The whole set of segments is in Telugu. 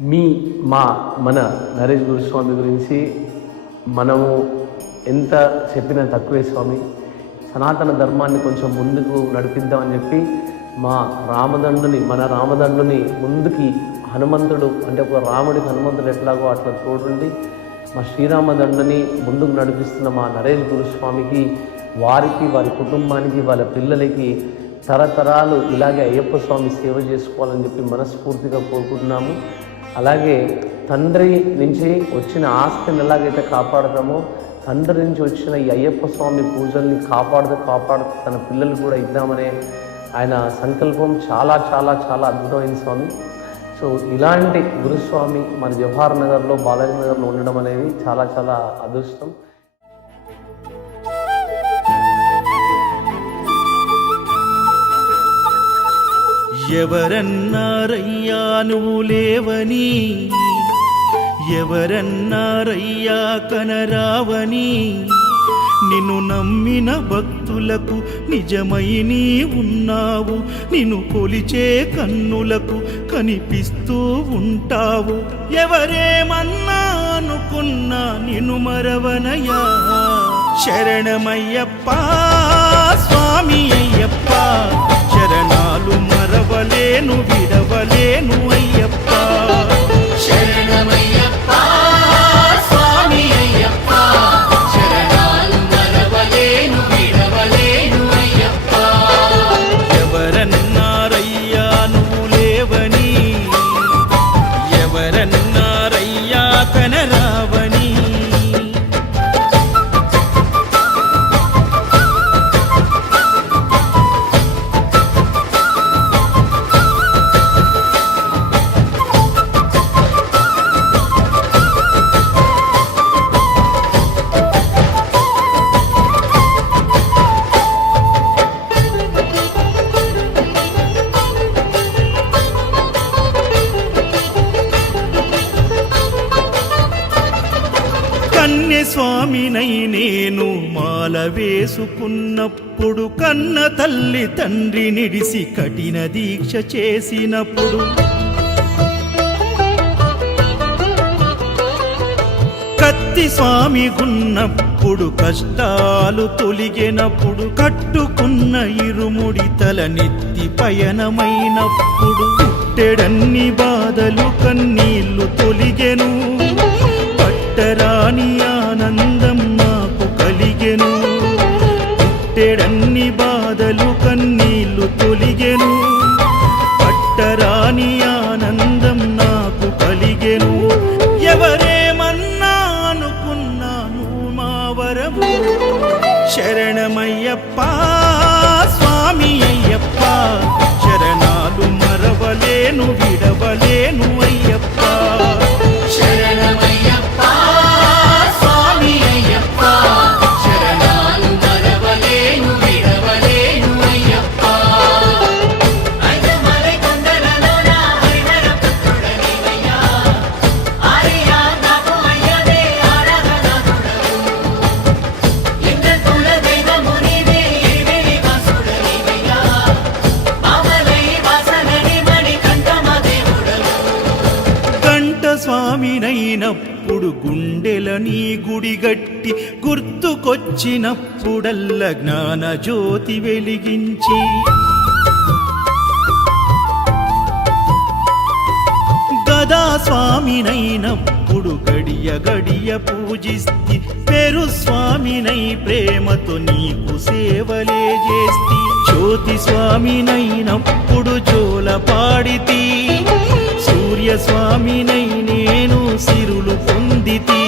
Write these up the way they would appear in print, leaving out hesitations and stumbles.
మన నరేష్ గురుస్వామి గురించి మనము ఎంత చెప్పినా తక్కువే స్వామి. సనాతన ధర్మాన్ని కొంచెం ముందుకు నడిపిద్దామని చెప్పి మన రామదండుని ముందుకి హనుమంతుడు అంటే ఒక రాముడికి హనుమంతుడు ఎట్లాగో అట్లా చూడండి మా శ్రీరామదండుని ముందుకు నడిపిస్తున్న మా నరేష్ గురుస్వామికి, వారికి, వారి కుటుంబానికి, వాళ్ళ పిల్లలకి తరతరాలు ఇలాగే అయ్యప్ప స్వామి సేవ చేసుకోవాలని చెప్పి మనస్ఫూర్తిగా కోరుకుంటున్నాము. అలాగే తండ్రి నుంచి వచ్చిన ఆస్తిని ఎలాగైతే కాపాడతామో, తండ్రి నుంచి వచ్చిన ఈ అయ్యప్ప స్వామి పూజల్ని కాపాడుతూ తన పిల్లలు కూడా ఇద్దామనే ఆయన సంకల్పం చాలా చాలా చాలా అద్భుతమైన స్వామి. సో ఇలాంటి గురుస్వామి మన జవహర్ నగర్లో, బాలాజీ నగర్లో ఉండడం అనేది చాలా చాలా అదృష్టం. ఎవరన్నారయ్యా నువ్వు లేవని, ఎవరన్నారయ్యా కనరావని, నిన్ను నమ్మిన భక్తులకు నిజమై నీ ఉన్నావు, నిన్ను కొలిచే కన్నులకు కనిపిస్తూ ఉంటావు. ఎవరేమన్నా అనుకున్నా నిన్ను మరవనయ్యా. శరణమయ్యప్ప స్వామి అయ్యప్ప, శరణాలు మరవలేను విడవలేను అయ్యప్ప. శరణమయ్యప్ప స్వామి అయ్యప్ప, శరణాలు మరవలేను విడవలేను అయ్యప్ప. ఎవరన్నారయ్యా నువ్వు లేవని, ఎవరన్నారయ్యా కనరావని. స్వామినై నేను మాల వేసుకున్నప్పుడు, కన్న తల్లి తండ్రి నిడిసి కఠిన దీక్ష చేసినప్పుడు, కత్తి స్వామి గున్నప్పుడు, కష్టాలు తొలిగినప్పుడు, కట్టుకున్న ఇరుముడి తల నెత్తి పయనమైనప్పుడు, పుట్టెడన్ని బాధలు కన్నీళ్లు తొలిగెను, పట్టరాని ఆనందం నాకు కలిగెను. పుట్టెడన్ని బాధలు కన్నీళ్లు తొలిగెను, పట్టరాని ఆనందం నాకు కలిగెను. ఎవరేమన్నా అనుకున్నాను మా వరము. శరణమయ్యప్ప స్వామి అయ్యప్ప, శరణాలు మరవలేను విడవలేను అయ్యప్ప. శరణమయ్యప్ప స్వామి అయ్యప్ప, శరణాలు మరవలేను విడవలేను అయ్యప్ప. ఐదమలై కొండలలోన హరిహర పుత్రుడనివయ్యా, ఆర్యా నాకు అయ్యవే ఆరాధనాథుడవు. లింగ కుల దైవము నీవే ఎరివేలి వాసుడనివయ్యా, మామలై వాసనని మణి కంఠమ దేవుడవు. గంట స్వామినైనప్పుడు గుండెల నీ గుడి గట్టి, గుర్తుకొచ్చినప్పుడల్ల జ్ఞాన జ్యోతి వెలిగించి, గదా స్వామినైనప్పుడు గడియ గడియ పూజిస్తి, పేరు స్వామినై ప్రేమతో నీకు సేవలే చేస్తి. జ్యోతి స్వామినైనప్పుడు జోల పాడితి, సూర్య స్వామినై నేను సిరులు పొందితి.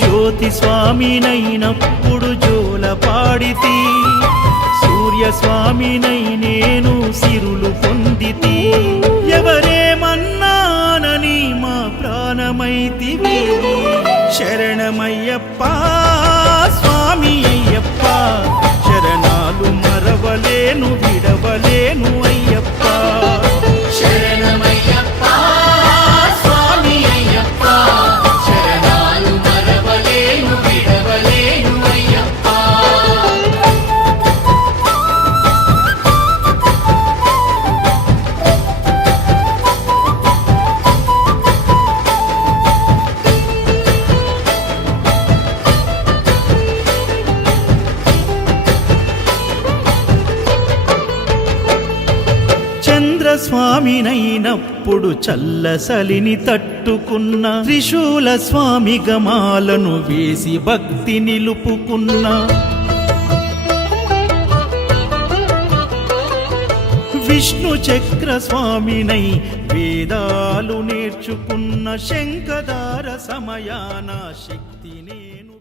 జ్యోతి స్వామినైనప్పుడు జోల పాడితి, సూర్య స్వామినై నేను సిరులు పొందితి. ఎవరేమన్నానని మా ప్రాణమైతివి. శరణమయ్యప్ప స్వామి అయ్యప్ప, శరణాలు మరవలేను విడవలేను అయ్యప్ప. శరణమయ్యప్ప స్వామి అయ్యప్ప, శరణాలు మరవలేను విడవలేను అయ్యప్ప. చక్ర స్వామినైనప్పుడు చల్లసలిని తట్టుకున్న త్రిశూల స్వామి గమాలను వేసి భక్తి నిలుపుకున్న విష్ణు చక్ర స్వామినై వేదాలు నేర్చుకున్న శంఖదార సమయాన శక్తి నేను